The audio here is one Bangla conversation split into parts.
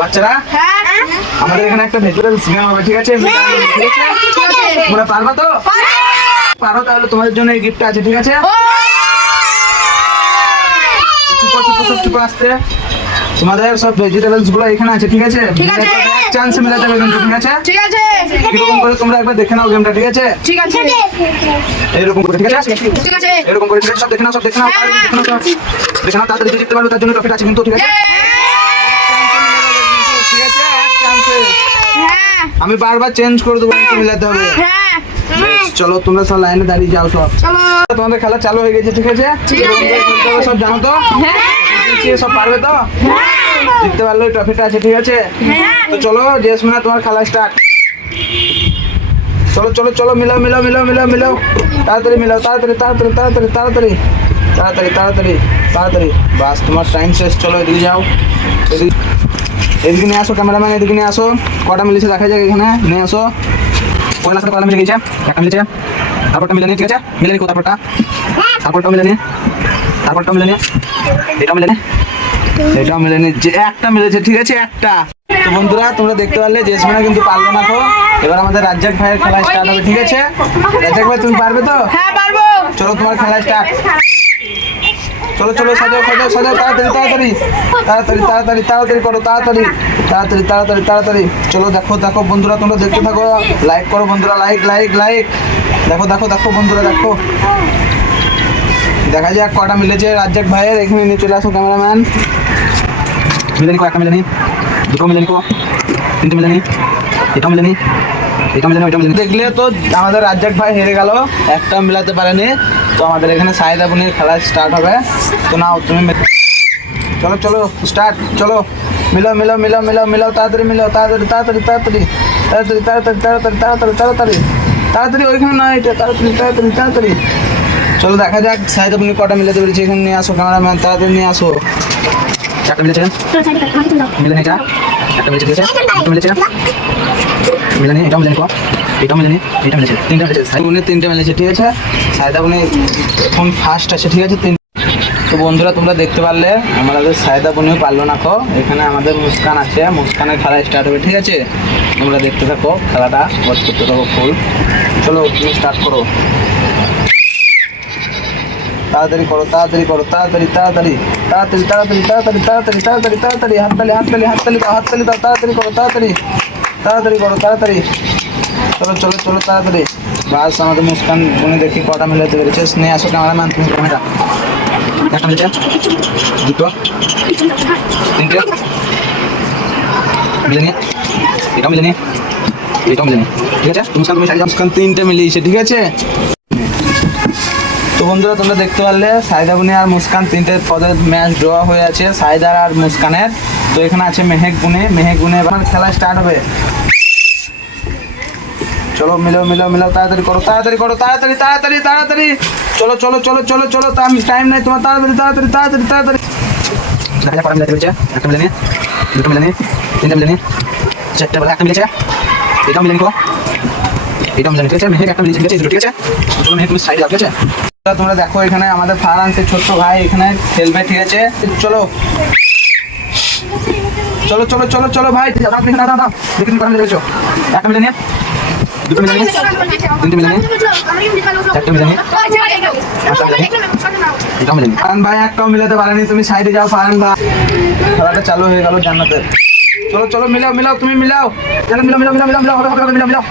বাচ্চারা আমাদের এখানে একটা ভেজিটেবল সিনেমা হবে, ঠিক আছে? তোমরা পারবা তো? পারো, তাহলে তোমাদের জন্য এই গিফটটা আছে, ঠিক আছে? চুপ চুপ সব চুপ আসতে। তোমাদের সব ভেজিটেবলস গুলো এখানে আছে, ঠিক আছে? চান্স মিলে যাবে কিন্তু, ঠিক আছে? ঠিক আছে এরকম করে তোমরা একবার দেখে নাও গেমটা, ঠিক আছে? ঠিক আছে এরকম করে, ঠিক আছে? ঠিক আছে এরকম করে সব দেখে নাও, সব দেখে নাও, দেখে নাও, তাড়াতাড়ি জিততে পারবে, তার জন্য ট্রফিটা আছে কিন্তু, ঠিক আছে? ঠিক আছে, এক চান্সে হ্যাঁ আমি বারবার চেঞ্জ করে দেবো, মিলাতে হবে। হ্যাঁ বেশ, চলো তোমরা সব লাইনে দাঁড়িয়ে যাও সব। চলো তোমাদের খেলা চালু হয়ে গেছে, ঠিক আছে? ঠিক আছে। এরকম করে খেলতে হবে, সব জানো তো? হ্যাঁ সব পারবে তো? জিততে পারলে ওই ট্রফিটা আছে, ঠিক আছে? তো চলো জেসমিনা, তোমার খেলা স্টার্ট। চলো চলো চলো, মিলাও মিলাও মিলাও মিলাও মিলাও, তাড়াতাড়ি মিলাও, তাড়াতাড়ি তাড়াতাড়ি তাড়াতাড়ি তাড়াতাড়ি তাড়াতাড়ি তাড়াতাড়ি তাড়াতাড়ি। বাস, তোমার টাইম শেষ। চলো এদিকে যাও, এদিকে নিয়ে আসো, ক্যামেরাম্যান এদিকে নিয়ে আসো। কটা মিলেছে দেখা যাক, এখানে নিয়ে আসো। পয়লা সাথে কটা মিলে গেছে? একটা মিলেছে, তারপরটা মিলে নিয়ে, ঠিক আছে? মিলে নিকো, তারপরটাও মিলে নিয়ে, তারপরটাও মিলে নিয়ে, এটাও মিলে নিয়ে, এটাও মিলে নিয়ে, যে একটা মিলেছে, ঠিক আছে? একটা। তো বন্ধুরা, তোমরা দেখতে পারলে জেসমিনা কিন্তু পারলো না। তো এবার আমাদের রাজ্জাক ভাইয়ের খেলা স্টার্ট হবে, ঠিক আছে? রাজ্জাক ভাই, তুমি পারবে তো? হ্যাঁ পারবো চলো তোমার খেলা স্টার্ট। চলো চলো, সাজাও সাজাও সাজাও, তাড়াতাড়ি তাড়াতাড়ি তাড়াতাড়ি তাড়াতাড়ি তাড়াতাড়ি করো, তাড়াতাড়ি তাড়াতাড়ি তাড়াতাড়ি তাড়াতাড়ি। চলো দেখো দেখো বন্ধুরা, তোমরা দেখতে থাকো, লাইক করো বন্ধুরা, লাইক লাইক লাইক। দেখো দেখো দেখো বন্ধুরা, দেখো দেখা যাক কটা মিলেছে রাজ্জাক ভাইয়ের। এখানে নিয়ে চলে আসো ক্যামেরাম্যান। মিলে নিকো, একটা মিলে নি, দুটো মিলে নিকো, তিনটে মিলে নি, এটাও মিলে নি, এটা মিলে নি, ওইটা মিলে নি। দেখলে তো আমাদের রাজ্জাক ভাই হেরে গেল, একটা মিলাতে পারেনি। তো আমাদের এখানে সাইদা বোনের খেলা স্টার্ট হবে। তো নাও তুমি, চলো চলো স্টার্ট, চলো মিলাও মিলাও মিলাও মিলাও মিলাও, তাড়াতাড়ি মিলাও, তাড়াতাড়ি তাড়াতাড়ি তাড়াতাড়ি তাড়াতাড়ি তাড়াতাড়ি তাড়াতাড়ি তাড়াতাড়ি তাড়াতাড়ি তাড়াতাড়ি, ওইখানে না, এটা তাড়াতাড়ি তাড়াতাড়ি তাড়াতাড়ি। চলো দেখা যাক সাইদা বোনের কটা মিলাতে পেরেছি। এখানে নিয়ে আসো ক্যামেরাম্যান, তাড়াতাড়ি নিয়ে আসো। চারটা মিলেছে, মিলে নিয়ে যা, একটা মিলেছে, ঠিক আছে? দুটো মিলেছে, মিলে নিয়ে, এটাও মিলে নিকো, এটাও মিলে নিয়ে, এটা মিলেছে, তিনটা মিলেছে। সাইদা বোনের তিনটে মিলেছে, ঠিক আছে? সাইদা বোনের এখন ফার্স্ট আছে, ঠিক আছে? তো বন্ধুরা, তোমরা দেখতে পারলে আমাদের সাইদা বোনেও পারলো না। তো এখানে আমাদের মুস্কান আছে, মুস্কানের খেলা স্টার্ট হবে, ঠিক আছে? তোমরা দেখতে থাকো খেলাটা, ওয়াচ করতে থাকো ফুল। চলো তুমি স্টার্ট করো, তাড়াতাড়ি করো, তাড়াতাড়ি করো, তাড়াতাড়ি তাড়াতাড়ি তাড়াতাড়ি তাড়াতাড়ি তাড়াতাড়ি তাড়াতাড়ি তাড়াতাড়ি তাড়াতাড়ি, হাততালি হাততালি হাততালি দাও, হাততালি দাও, তাড়াতাড়ি করো, তাড়াতাড়ি তাড়াতাড়ি করো, তাড়াতাড়ি। চলো চলো চলো তাড়াতাড়ি। বাস, আমাদের মুস্কান বোনে দেখি কটা মিলাতে পেরেছে। নিয়ে আসো ক্যামেরাম্যান, তুমি ক্যামেরা। একটা মিলেছে, দুটো, তিনটে মিলে নিয়ে, এটাও মিলে নিয়ে, এটাও মিলে নিয়ে, ঠিক আছে? মুস্কান তুমি সাইডে, মুস্কান তিনটে মিলিয়েছে, ঠিক আছে? তো বন্ধুরা, তোমরা দেখতে পারলে সাইদা বুনি আর মুস্কান তিনটে পদের ম্যাচ ড্র হয়ে আছে, সাইদার আর মুস্কানের। তো এখানে আছে মেহেক বুনে, মেহেক বুনে এবার খেলা স্টার্ট হবে। চলো মিলাও মিলাও মিলাও, তাড়াতাড়ি করো, তাড়াতাড়ি করো, তাড়াতাড়ি তাড়াতাড়ি তাড়াতাড়ি। চলো চলো চলো চলো চলো, টাইম নাই তোমার, তাড়াতাড়ি তাড়াতাড়ি তাড়াতাড়ি তাড়াতাড়ি। দেখা যাক কটা মিলাতে পেরেছে। একটা মিলে নিয়ে, দুটো মিলে নিয়ে, তিনটে মিলে নিয়ে, চারটে বলে একটা মিলেছে, এটাও মিলে নিকো, এটাও মিলে নিয়ে, ঠিক আছে? মেহেক একটা মিলেছে, ঠিক আছে? ঠিক আছে? চলো মেহেক তুমি সাইডে যাও, ঠিক আছে? তোমরা দেখো এখানে আমাদের ফারহানের ছোট্ট ভাই এখানে খেলবে, ঠিক আছে? চলো চলো চলো চলো চলো ভাই, দেখি কটা মিলে গেছো। একটা মিলে নিয়ে, দুটো মিলে নিয়ে, তিনটে মিলে নিয়ে, চারটে মিলে নিয়ে, পাঁচটা মিলে নিয়ে, এটাও মিলে নিয়ে। ফারহান ভাই একটাও মিলাতে পারেনি, তুমি সাইডে যাও ফারহান ভাই। খেলাটা চালু হয়ে গেল জান্নাতের। চলো চলো মিলাও মিলাও, তুমি মিলাও, চলো মিলাও মিলাও মিলাও মিলাও, হবে হবে হবে, মিলাও মিলাও,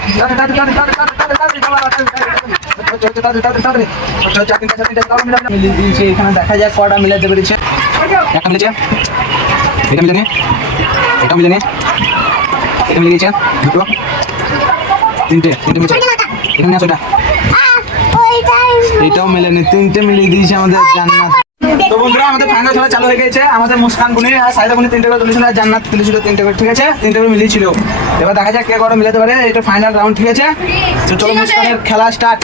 এখানে দেখা যাক কটা মিলাতে পেরেছে। একটা মিলেছে, এটা মিলে নিয়ে, এটা মিলে নিয়ে, এটা মিলে গেছে, দুটো, তিনটে, তিনটে মিলেছে, এখানে আসো, এটাও মিলে নিয়ে, তিনটে মিলিয়ে দিয়েছে আমাদের জান্নাত। তো বন্ধুরা, আমাদের ফাইনাল খেলা চালু হয়ে গেছে। আমাদের মুস্কান বুনি আর সাইদা বুনি তিনটে করে তুলেছিল, আর জান্নাত তুলেছিল তিনটে করে, ঠিক আছে? তিনটে করে মিলিয়েছিল। এবার দেখা যাক কে কটা মিলাতে পারে, এটা ফাইনাল রাউন্ড, ঠিক আছে? তো চলো মুস্কানের খেলা স্টার্ট।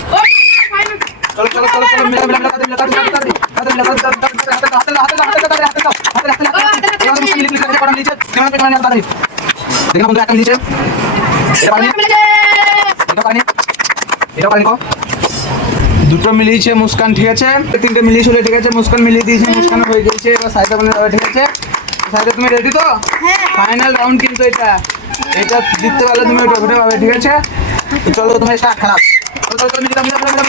চলো চলো চলো চলো, মিলা মিলা মিলা, মিলা তাড়াতাড়ি তাড়াতাড়ি তাড়াতাড়ি মিলা, হাতে দাও হাতে দাও হাতে দাও হাতে দাও হাতে দাও হাতে দাও। এবার মুস্কান মিলে মিলে কটা মিলিয়েছে, কেমন করে মানে তাড়াতাড়ি দেখো বন্ধু, একটা মিলিয়েছে, এটা পারেনি, এটা পারেনি, এটা পারেনি কো, দুটো মিলিয়েছে মুস্কান, ঠিক আছে? তিনটে মিলিয়েছিল, ঠিক আছে? মুস্কান মিলিয়ে দিয়েছে, মুস্কান হয়ে গেছে। এবার সাইদা বোনের হবে, ঠিক আছে? সাইডে তুমি রেডি তো? হ্যাঁ। ফাইনাল রাউন্ড কিন্তু এটা জিততে পারলে তুমি ওই ট্রফিটা পাবে, ঠিক আছে? তো চলো তুমি স্টার্ট খেলা। চলো চলো চলো মিলাম মিলাম মিলাম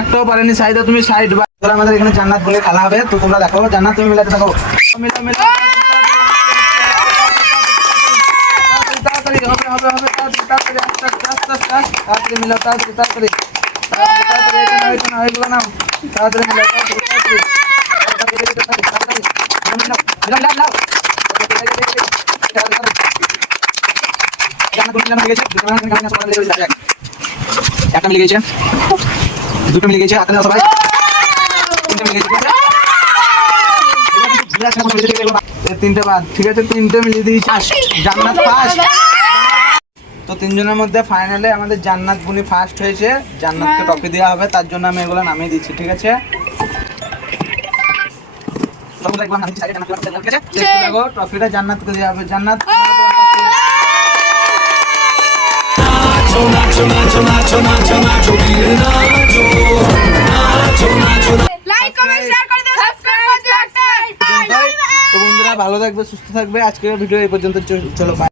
একটাও পারেনি সাইডে তুমি সাইড আমাদের এখানে জান্নাত বলে খেলা হবে, তো তোমরা দেখো জান্নাত তুমি মিলাতে থাকো মিলা মিলা তাড়াতাড়ি হবে হবে হবে তাড়াতাড়ি আস্তে আস্তে আস্তে আস্তে তাড়াতাড়ি মিলাও তাড়াতাড়ি তাড়াতাড়ি তাড়াতাড়ি এটা না এগুলো নাও তাড়াতাড়ি মিলাও তাড়াতাড়ি মিলাও মিলাও একটা মিলে গেছে, দুটো মিলে গেছে, হাতে সবাই তিনটে মিলে গেছে, তিনটে বাদ, ঠিক আছে? তিনটে মিলিয়ে দিয়েছি, জান্নাত ফার্স্ট। তো তিনজনের মধ্যে ফাইনালে আমাদের জান্নাত বুনি ফার্স্ট হয়েছে, জান্নাতকে ট্রফি দেওয়া হবে, তার জন্য আমি এগুলো নামিয়ে দিচ্ছি, ঠিক আছে? দেখো ট্রফিটা জান্নাতকে দেওয়া হবে, জান্নাত লাইক কমেন্ট শেয়ার করে দাও, সাবস্ক্রাইব করে দিও একটা। তো বন্ধুরা ভালো থাকবে, সুস্থ থাকবে, আজকের ভিডিও এই পর্যন্ত, চলো bye।